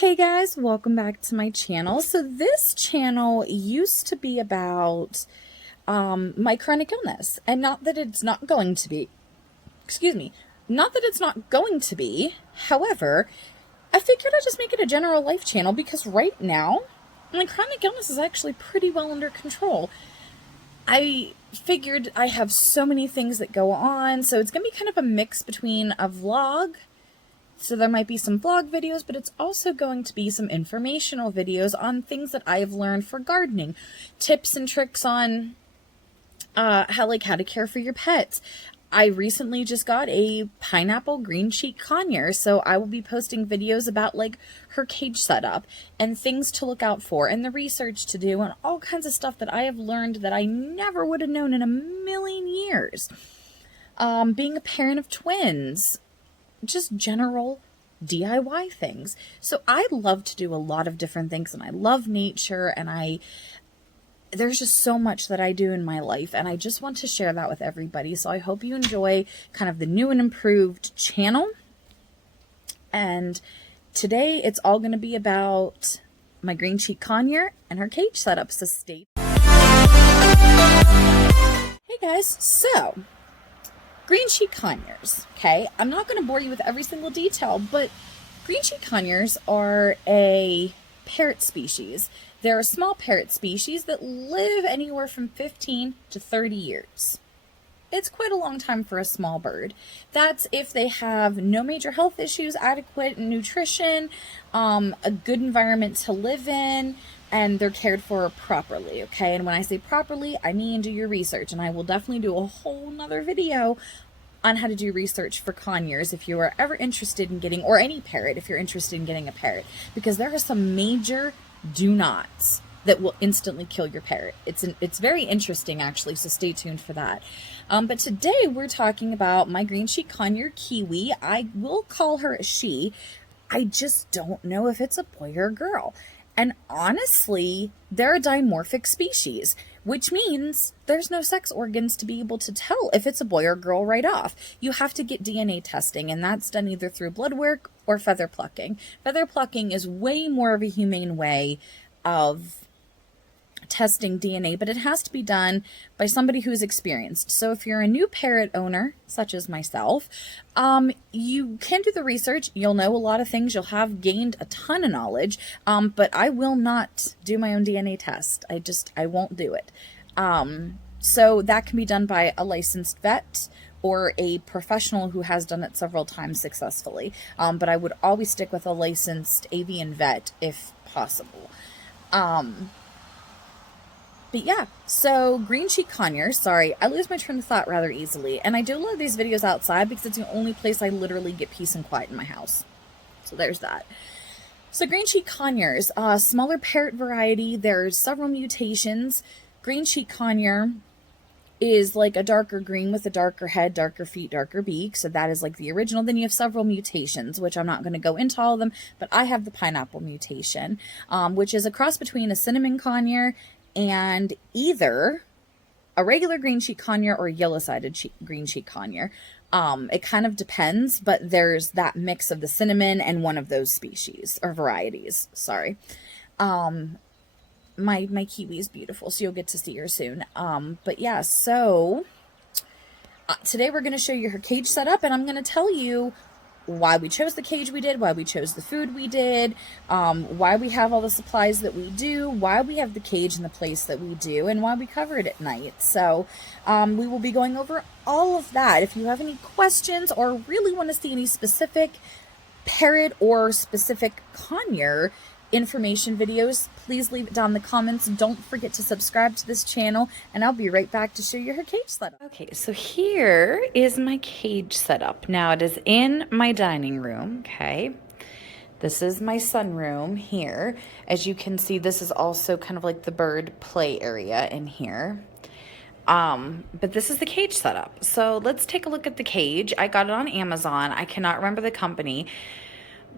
Hey guys, welcome back to my channel. So this channel used to be about my chronic illness, and not that it's not going to be, not that it's not going to be. However, I figured I'd just make it a general life channel because right now my chronic illness is actually pretty well under control. I figured I have so many things that go on, so it's going to be kind of a mix between a vlog. So there might be some vlog videos, but it's also going to be some informational videos on things that I have learned for gardening. Tips and tricks on how to care for your pets. I recently just got a Pineapple Green Cheek Conure, so I will be posting videos about her cage setup and things to look out for and the research to do and all kinds of stuff that I have learned that I never would have known in a million years. Being a parent of twins. Just general DIY things. So I love to do a lot of different things, and I love nature, and there's just so much that I do in my life, and I just want to share that with everybody. So I hope you enjoy kind of the new and improved channel. And today it's all going to be about my green cheek conure and her cage setup. So stay. Hey guys, so green cheek conures, okay? I'm not going to bore you with every single detail, but green cheek conures are a parrot species. They're a small parrot species that live anywhere from 15 to 30 years. It's quite a long time for a small bird. That's if they have no major health issues, adequate nutrition, a good environment to live in, and they're cared for properly, okay? And when I say properly, I mean do your research, and I will definitely do a whole nother video on how to do research for conures if you are ever interested in getting, or any parrot if you're interested in getting a parrot, because there are some major do nots that will instantly kill your parrot. It's very interesting actually, so stay tuned for that. But today we're talking about my green cheek conure Kiwi. I will call her a she. I just don't know if it's a boy or a girl. And honestly, they're a dimorphic species, which means there's no sex organs to be able to tell if it's a boy or girl right off. You have to get DNA testing, and that's done either through blood work or feather plucking. Feather plucking is way more of a humane way of testing DNA, but it has to be done by somebody who's experienced. So if you're a new parrot owner, such as myself, you can do the research. You'll know a lot of things. You'll have gained a ton of knowledge, but I will not do my own DNA test. I won't do it. So that can be done by a licensed vet or a professional who has done it several times successfully. But I would always stick with a licensed avian vet if possible. But yeah, so green cheek conure, sorry, I lose my train of thought rather easily. And I do love these videos outside because it's the only place I literally get peace and quiet in my house. So there's that. So green cheek conures, smaller parrot variety. There's several mutations. Green cheek conure is like a darker green with a darker head, darker feet, darker beak. So that is like the original. Then you have several mutations, which I'm not going to go into all of them, but I have the pineapple mutation, which is a cross between a cinnamon conure and either a regular green cheek conure or a yellow-sided green cheek conure. It kind of depends, but there's that mix of the cinnamon and one of those species or varieties. Sorry. My Kiwi is beautiful, so you'll get to see her soon. But yeah, so today we're going to show you her cage setup, and I'm going to tell you why we chose the cage we did, why we chose the food we did, why we have all the supplies that we do, why we have the cage in the place that we do, and why we cover it at night. So we will be going over all of that. If you have any questions or really want to see any specific parrot or specific conure information videos, please leave it down in the comments. Don't forget to subscribe to this channel, and I'll be right back to show you her cage setup. Okay, so here is my cage setup. Now it is in my dining room, okay? This is my sunroom here. As you can see, this is also kind of like the bird play area in here. But this is the cage setup. So let's take a look at the cage. I got it on Amazon. I cannot remember the company,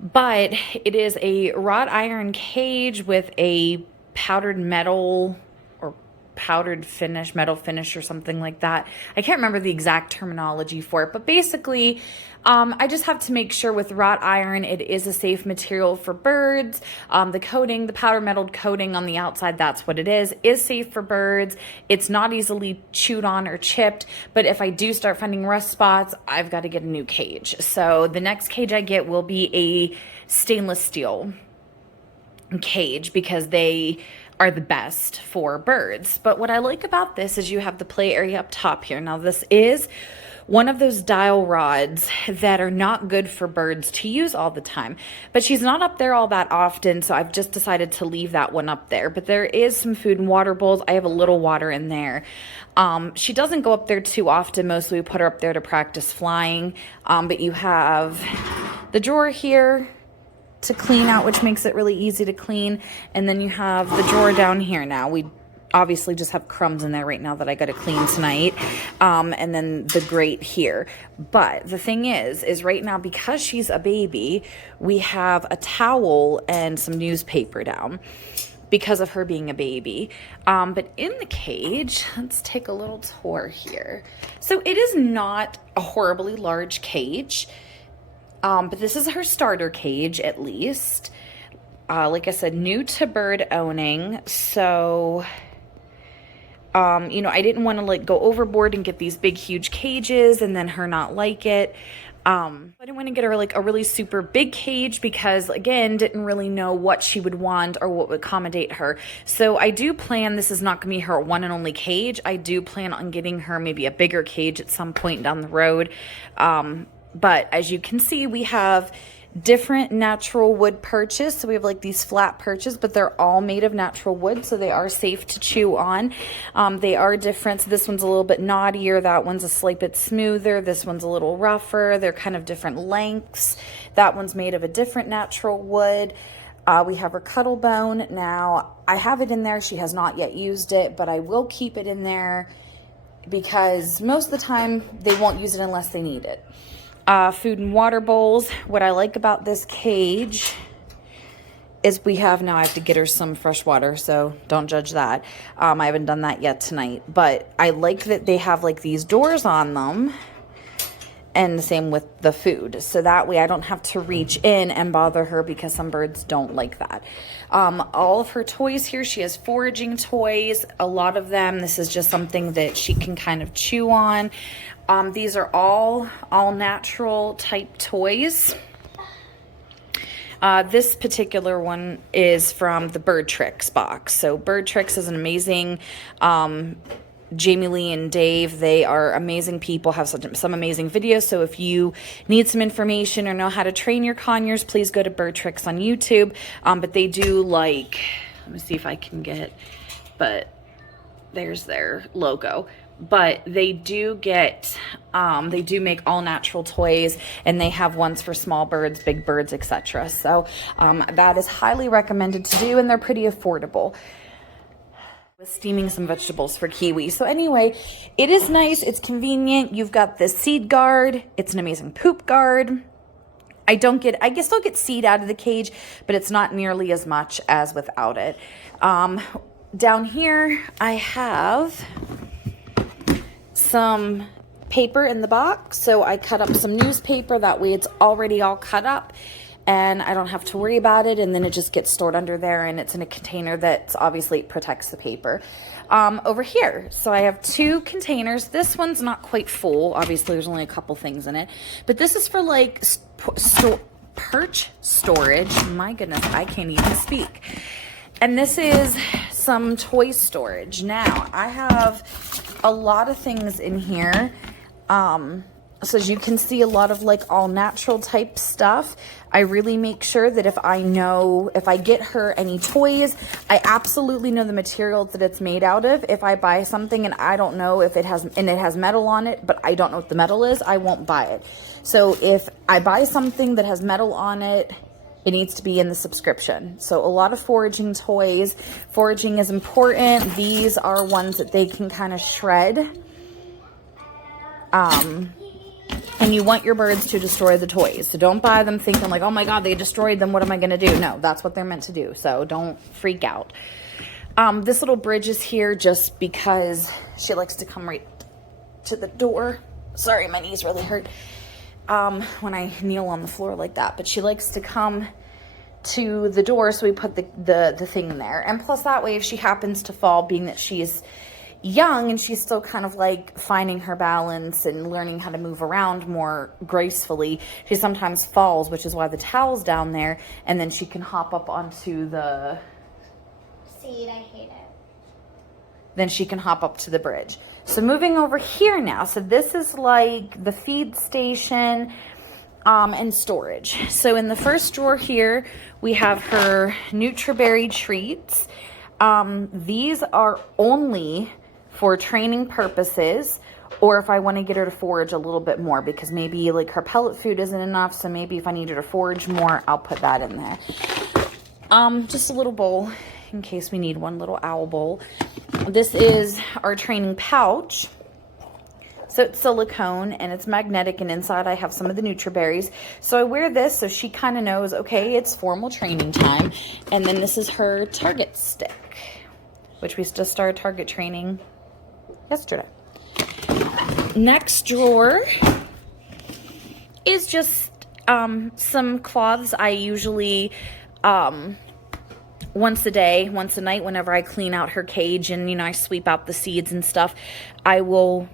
but it is a wrought iron cage with a powdered metal or powdered finish, metal finish or something like that. I can't remember the exact terminology for it, but basically I just have to make sure with wrought iron it is a safe material for birds. The coating, the powder metal coating on the outside, that's what it is safe for birds. It's not easily chewed on or chipped, but if I do start finding rust spots, I've got to get a new cage. So the next cage I get will be a stainless steel cage because they are the best for birds. But what I like about this is you have the play area up top here. Now this is one of those dowel rods that are not good for birds to use all the time, but she's not up there all that often, so I've just decided to leave that one up there. But there is some food and water bowls. I have a little water in there. She doesn't go up there too often. Mostly we put her up there to practice flying. But you have the drawer here to clean out, which makes it really easy to clean. And then you have the drawer down here. Now we obviously just have crumbs in there right now that I got to clean tonight. And then the grate here. But the thing is right now, because she's a baby, we have a towel and some newspaper down because of her being a baby. But in the cage, let's take a little tour here. So it is not a horribly large cage. But this is her starter cage, at least. Like I said, new to bird owning. So you know, I didn't want to like go overboard and get these big, huge cages and then her not like it. I didn't want to get her like a really super big cage because, again, didn't really know what she would want or what would accommodate her. So I do plan, this is not going to be her one and only cage. I do plan on getting her maybe a bigger cage at some point down the road. But as you can see, we have different natural wood perches. So we have like these flat perches, but they're all made of natural wood, so they are safe to chew on. They are different. So this one's a little bit knottier. That one's a slight bit smoother. This one's a little rougher. They're kind of different lengths. That one's made of a different natural wood. We have her cuddle bone. Now, I have it in there. She has not yet used it, but I will keep it in there because most of the time they won't use it unless they need it. Food and water bowls. What I like about this cage is we have, now I have to get her some fresh water, so don't judge that. I haven't done that yet tonight, but I like that they have like these doors on them, and the same with the food. So that way I don't have to reach in and bother her because some birds don't like that. All of her toys here, she has foraging toys. A lot of them, this is just something that she can kind of chew on. These are all natural type toys. This particular one is from the Bird Tricks box. So Bird Tricks is an amazing, Jamie Lee and Dave, they are amazing people, have some amazing videos. So if you need some information or know how to train your conures, please go to Bird Tricks on YouTube. But they do like, let me see if I can get, but there's their logo. But they do get, they do make all natural toys, and they have ones for small birds, big birds, etc. So that is highly recommended to do, and they're pretty affordable. Steaming some vegetables for Kiwi. So anyway, it is nice. It's convenient. You've got this seed guard. It's an amazing poop guard. I still get seed out of the cage, but it's not nearly as much as without it. Down here, I have some paper in the box. So I cut up some newspaper. That way it's already all cut up and I don't have to worry about it. And then it just gets stored under there, and it's in a container that obviously protects the paper. Over here, so I have two containers. This one's not quite full. Obviously there's only a couple things in it, but this is for like perch storage. My goodness, I can't even speak. And this is some toy storage. Now, I have a lot of things in here. So as you can see, a lot of like all natural type stuff. I really make sure that if I get her any toys, I absolutely know the material that it's made out of. If I buy something and I don't know if it has metal on it, but I don't know what the metal is, I won't buy it. So if I buy something that has metal on it, it needs to be in the subscription. So a lot of foraging toys. Foraging is important. These are ones that they can kind of shred. And you want your birds to destroy the toys. So don't buy them thinking like, oh my God, they destroyed them. What am I going to do? No, that's what they're meant to do. So don't freak out. This little bridge is here just because she likes to come right to the door. Sorry, my knees really hurt when I kneel on the floor like that, but she likes to come to the door, so we put the thing in there. And plus that way, if she happens to fall, being that she's young and she's still kind of like finding her balance and learning how to move around more gracefully, she sometimes falls, which is why the towel's down there, and then she can hop up onto the seat. I hate it. Then she can hop up to the bridge. So moving over here now, so this is like the feed station and storage. So in the first drawer here, we have her Nutriberry treats. These are only for training purposes, or if I want to get her to forage a little bit more, because maybe like her pellet food isn't enough, so maybe if I need her to forage more, I'll put that in there. Just a little bowl in case we need one, little owl bowl. This is our training pouch. So it's silicone and it's magnetic, and inside I have some of the Nutriberries. So I wear this so she kind of knows, okay, it's formal training time. And then this is her target stick, which we just started target training yesterday. Next drawer is just some cloths. I usually once a night, whenever I clean out her cage and, you know, I sweep out the seeds and stuff, I will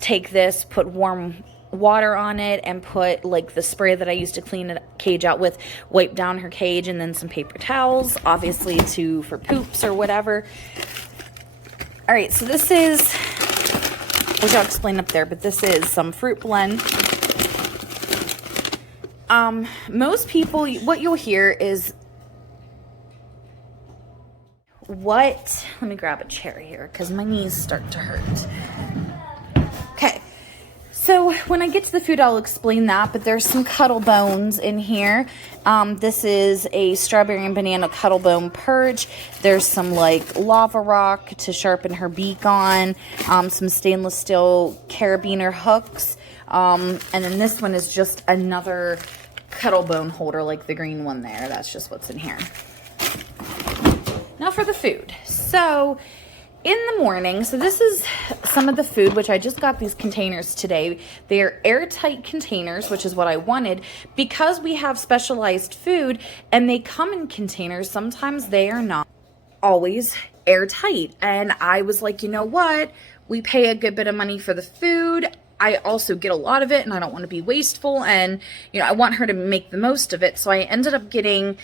take this, put warm water on it, and put like the spray that I used to clean the cage out with, wipe down her cage, and then some paper towels, obviously for poops or whatever. All right, so this is, which I'll explain up there, but this is some fruit blend. Most people, what you'll hear is let me grab a chair here because my knees start to hurt. Okay, so when I get to the food, I'll explain that, but there's some Cuddle Bones in here. This is a strawberry and banana Cuddle Bone purge. There's some like lava rock to sharpen her beak on, some stainless steel carabiner hooks, and then this one is just another Cuddle Bone holder like the green one there. That's just what's in here. Now for the food. So in the morning, so this is some of the food, which I just got these containers today. They are airtight containers, which is what I wanted, because we have specialized food and they come in containers. Sometimes they are not always airtight. And I was like, you know what? We pay a good bit of money for the food. I also get a lot of it and I don't want to be wasteful, and you know, I want her to make the most of it. So I ended up getting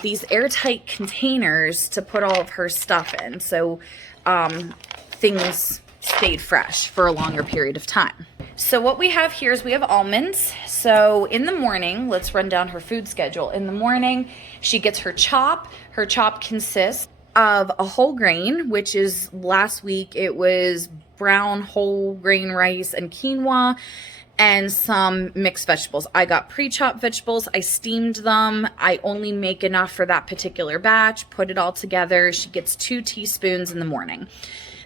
these airtight containers to put all of her stuff in, so things stayed fresh for a longer period of time. So what we have here is we have almonds. So in the morning, let's run down her food schedule. In the morning, she gets her chop. Her chop consists of a whole grain, which is last week it was brown whole grain rice and quinoa, and some mixed vegetables. I got pre-chopped vegetables. I steamed them. I only make enough for that particular batch, put it all together. She gets 2 teaspoons in the morning.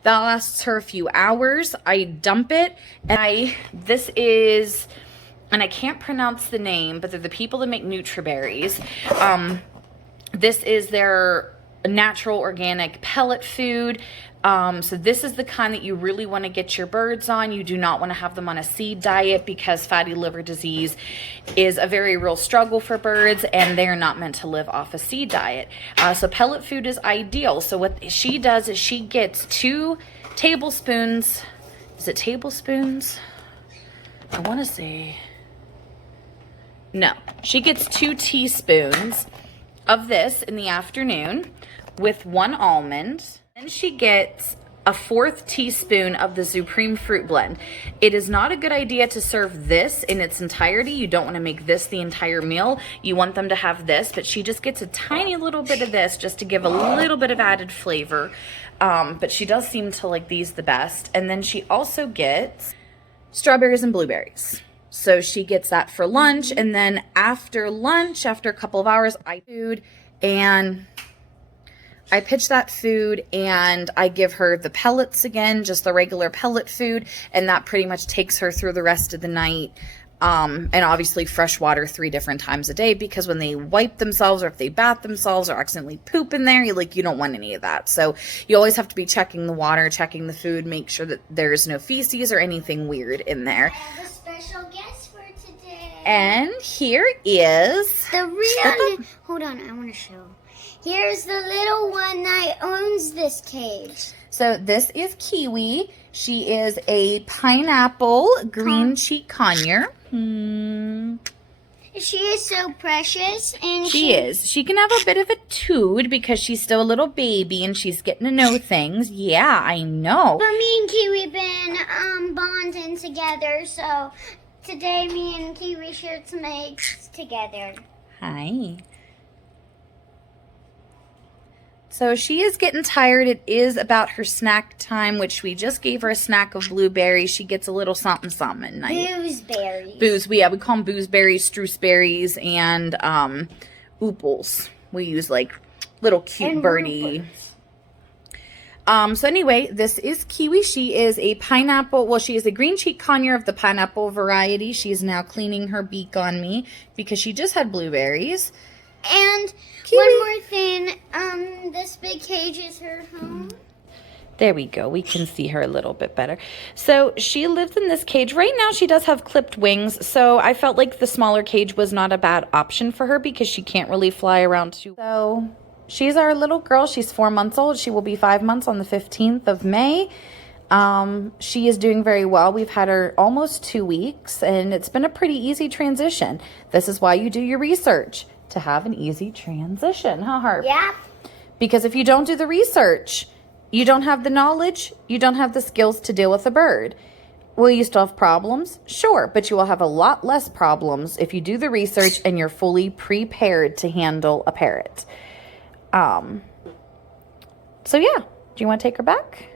That lasts her a few hours. I dump it, and this is, and I can't pronounce the name, but they're the people that make Nutriberries. This is their natural organic pellet food. So this is the kind that you really want to get your birds on. You do not want to have them on a seed diet, because fatty liver disease is a very real struggle for birds, and they're not meant to live off a seed diet. So pellet food is ideal. So what she does is she gets 2 tablespoons. Is it tablespoons? I want to say, no, she gets 2 teaspoons of this in the afternoon with 1 almond. Then she gets a 1/4 teaspoon of the Supreme Fruit Blend. It is not a good idea to serve this in its entirety. You don't want to make this the entire meal. You want them to have this, but she just gets a tiny little bit of this just to give a little bit of added flavor. But she does seem to like these the best. And then she also gets strawberries and blueberries. So she gets that for lunch, and then after lunch, after a couple of hours, I pitch that food and I give her the pellets again, just the regular pellet food, and that pretty much takes her through the rest of the night And obviously fresh water 3 different times a day, because when they wipe themselves or if they bath themselves or accidentally poop in there, you don't want any of that. So you always have to be checking the water, checking the food, make sure that there's no feces or anything weird in there. I have a special guest for today. And here is The real... Hold on, I want to show. Here's the little one that owns this cage. So this is Kiwi. She is a Pineapple Green Cheek Conure. She is so precious, and She is. She can have a bit of a toot because she's still a little baby and she's getting to know things. Yeah, I know. But me and Kiwi been bonding together, so today me and Kiwi shared some eggs together. Hi. So she is getting tired. It is about her snack time, which we just gave her a snack of blueberries. She gets a little something something at night. Boozeberries. We call them boozeberries, strooseberries, and ooples. We use little cute And birdie. So anyway, this is Kiwi. She is a pineapple. Well, she is a green cheek conure of the pineapple variety. She is now cleaning her beak on me because she just had blueberries. And Kiwi. one more thing, this big cage is her home. There we go. We can see her a little bit better. So she lives in this cage. Right now she does have clipped wings, so I felt like the smaller cage was not a bad option for her because she can't really fly around too. So she's our little girl. She's 4 months old. She will be 5 months on the 15th of May. She is doing very well. We've had her almost 2 weeks, and it's been a pretty easy transition. This is why you do your research, to have an easy transition, huh, Harp? Yeah. Because if you don't do the research, you don't have the knowledge, you don't have the skills to deal with a bird. Will you still have problems? Sure, but you will have a lot less problems if you do the research and you're fully prepared to handle a parrot. So yeah, do you want to take her back?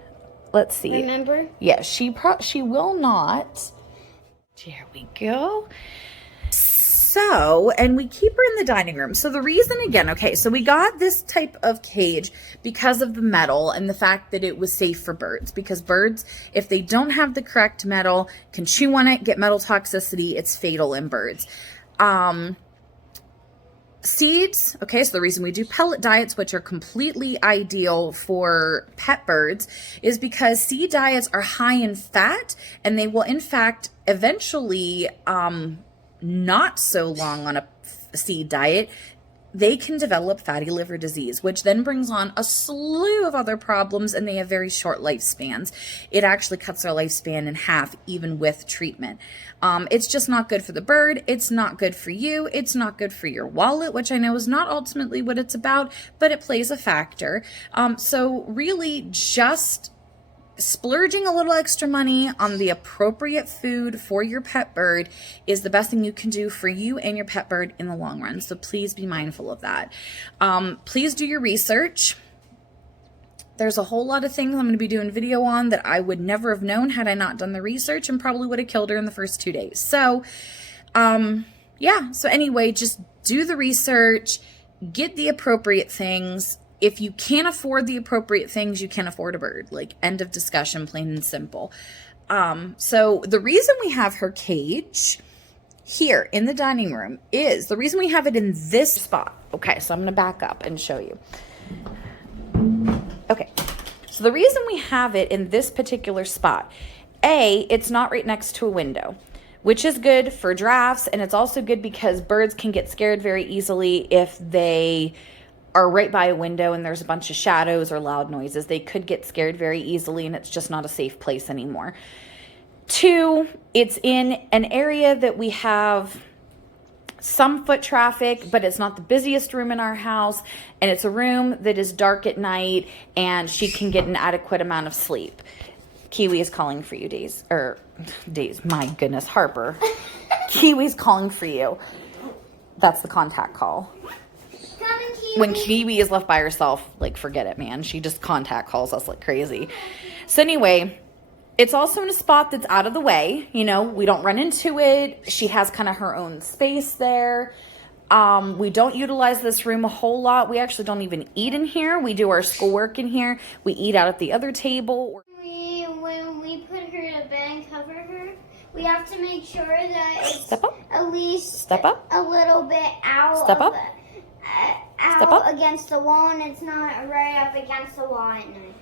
Let's see. Remember? Yeah, she will not. There we go. So, and we keep her in the dining room. So the reason, again, okay, so we got this type of cage because of the metal and the fact that it was safe for birds. Because birds, if they don't have the correct metal, can chew on it, get metal toxicity. It's fatal in birds. Seeds, okay, so the reason we do pellet diets, which are completely ideal for pet birds, is because seed diets are high in fat, and they will, in fact, eventually, not so long on a seed diet, they can develop fatty liver disease, which then brings on a slew of other problems, and they have very short lifespans. It actually cuts their lifespan in half, even with treatment. It's just not good for the bird. It's not good for you. It's not good for your wallet, which I know is not ultimately what it's about, but it plays a factor. So really just splurging a little extra money on the appropriate food for your pet bird is the best thing you can do for you and your pet bird in the long run. So please be mindful of that. Please do your research. There's a whole lot of things I'm going to be doing video on that I would never have known had I not done the research, and probably would have killed her in the first 2 days. So, yeah. So anyway, just do the research, get the appropriate things. If you can't afford the appropriate things, you can't afford a bird. End of discussion, plain and simple. So the reason we have her cage here in the dining room is, the reason we have it in this spot. Okay, so I'm going to back up and show you. Okay, so the reason we have it in this particular spot, it's not right next to a window, which is good for drafts, and it's also good because birds can get scared very easily if they are right by a window and there's a bunch of shadows or loud noises. They could get scared very easily, and it's just not a safe place anymore. 2, it's in an area that we have some foot traffic, but it's not the busiest room in our house, and it's a room that is dark at night, and she can get an adequate amount of sleep. Kiwi is calling for you, Days. My goodness, Harper. Kiwi's calling for you. That's the contact call. When Kiwi is left by herself, forget it, man. She just contact calls us like crazy. So anyway, it's also in a spot that's out of the way. We don't run into it. She has kind of her own space there. We don't utilize this room a whole lot. We actually don't even eat in here. We do our schoolwork in here. We eat out at the other table. When we put her to bed and cover her, we have to make sure that it's Step up. at least Step up. a little bit out. Step up. Out Step up. against the wall, and it's not right up against the wall at night.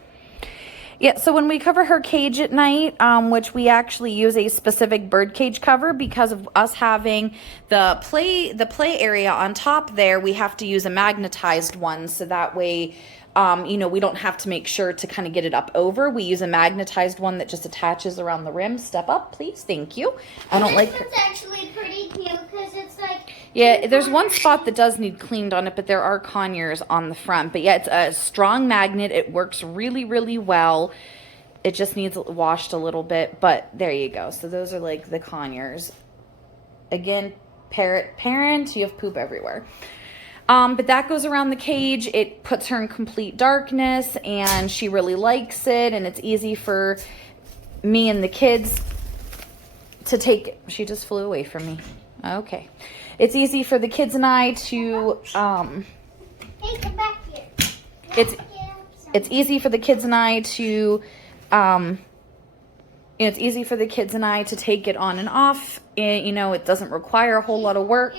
Yeah, so when we cover her cage at night, which we actually use a specific bird cage cover because of us having the play area on top there, we have to use a magnetized one so that way, you know, we don't have to make sure to kind of get it up over. We use a magnetized one that just attaches around the rim. Step up, please. Thank you. I don't like This one's actually pretty cute because it's like... Yeah, there's one spot that does need cleaned on it, but there are conures on the front. But yeah, it's a strong magnet. It works really, really well. It just needs washed a little bit, but there you go. So those are like the conures. Again, parent, you have poop everywhere. But that goes around the cage. It puts her in complete darkness, and she really likes it, and it's easy for me and the kids to take. She just flew away from me. Okay. It's easy for the kids and I to, Hey, come back here. it's easy for the kids and I to, it's easy for the kids and I to take it on and off. You know, it doesn't require a whole lot of work.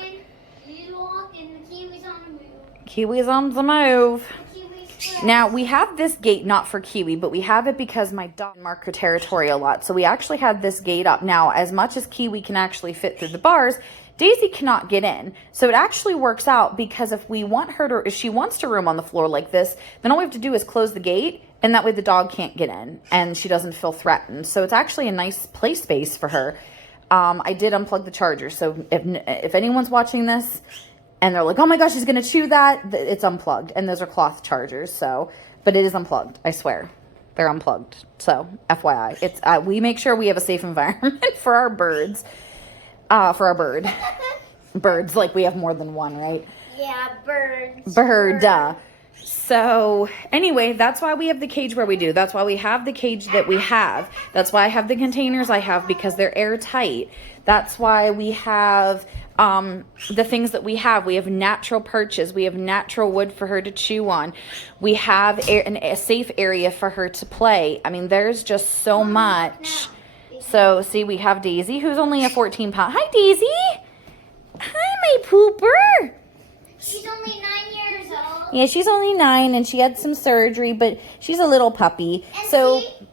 He's walking. The Kiwi's on the move. Kiwi's on the move. The Kiwi's Now, we have this gate not for Kiwi, but we have it because my dog marked her territory a lot. So we actually had this gate up. Now, as much as Kiwi can actually fit through the bars, Daisy cannot get in. So it actually works out because if we want her to, if she wants to roam on the floor like this, then all we have to do is close the gate, and that way the dog can't get in and she doesn't feel threatened. So it's actually a nice play space for her. I did unplug the charger. So if anyone's watching this and they're like, oh my gosh, she's going to chew that, it's unplugged. And those are cloth chargers. So, but it is unplugged. I swear they're unplugged. So FYI, it's, we make sure we have a safe environment for our birds. For our birds, like we have more than one, right? Yeah, birds. Bird. So anyway, that's why we have the cage where we do. That's why we have the cage that we have. That's why I have the containers I have, because they're airtight. That's why we have the things that we have. We have natural perches. We have natural wood for her to chew on. We have a safe area for her to play. I mean, there's just so much. So, see, we have Daisy, who's only a 14-pound. Hi, Daisy. Hi, my pooper. She's only 9 years old. Yeah, she's only 9, and she had some surgery, but she's a little puppy. And so, see,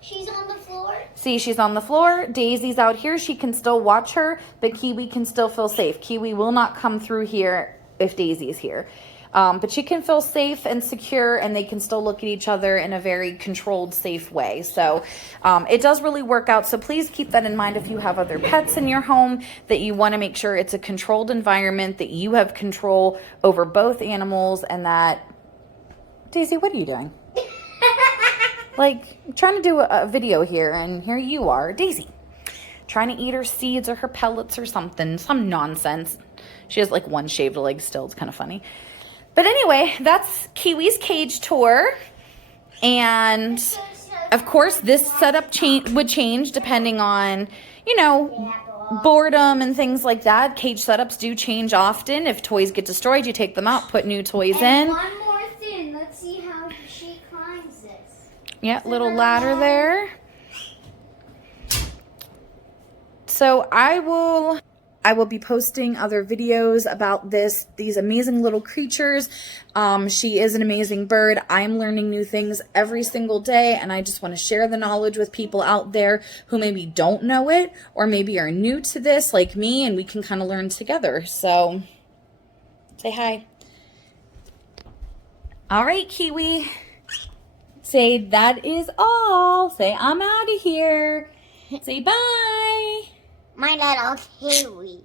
she's on the floor. See, she's on the floor. Daisy's out here. She can still watch her, but Kiwi can still feel safe. Kiwi will not come through here if Daisy's here. But she can feel safe and secure, and they can still look at each other in a very controlled, safe way. So it does really work out. So please keep that in mind if you have other pets in your home, that you want to make sure it's a controlled environment, that you have control over both animals, and that... Daisy, what are you doing? Like, I'm trying to do a video here, and here you are, Daisy, trying to eat her seeds or her pellets or something, some nonsense. She has like one shaved leg still. It's kind of funny. But anyway, that's Kiwi's cage tour. And of course, this setup would change depending on, you know, boredom and things like that. Cage setups do change often. If toys get destroyed, you take them out, put new toys in. One more thing. Let's see how she climbs this. Yeah, little ladder there. So I will be posting other videos about these amazing little creatures. She is an amazing bird. I'm learning new things every single day, and I just want to share the knowledge with people out there who maybe don't know it or maybe are new to this like me, and we can kind of learn together. So say hi. All right, Kiwi. Say that is all. Say I'm out of here. Say bye. My little Kiwi.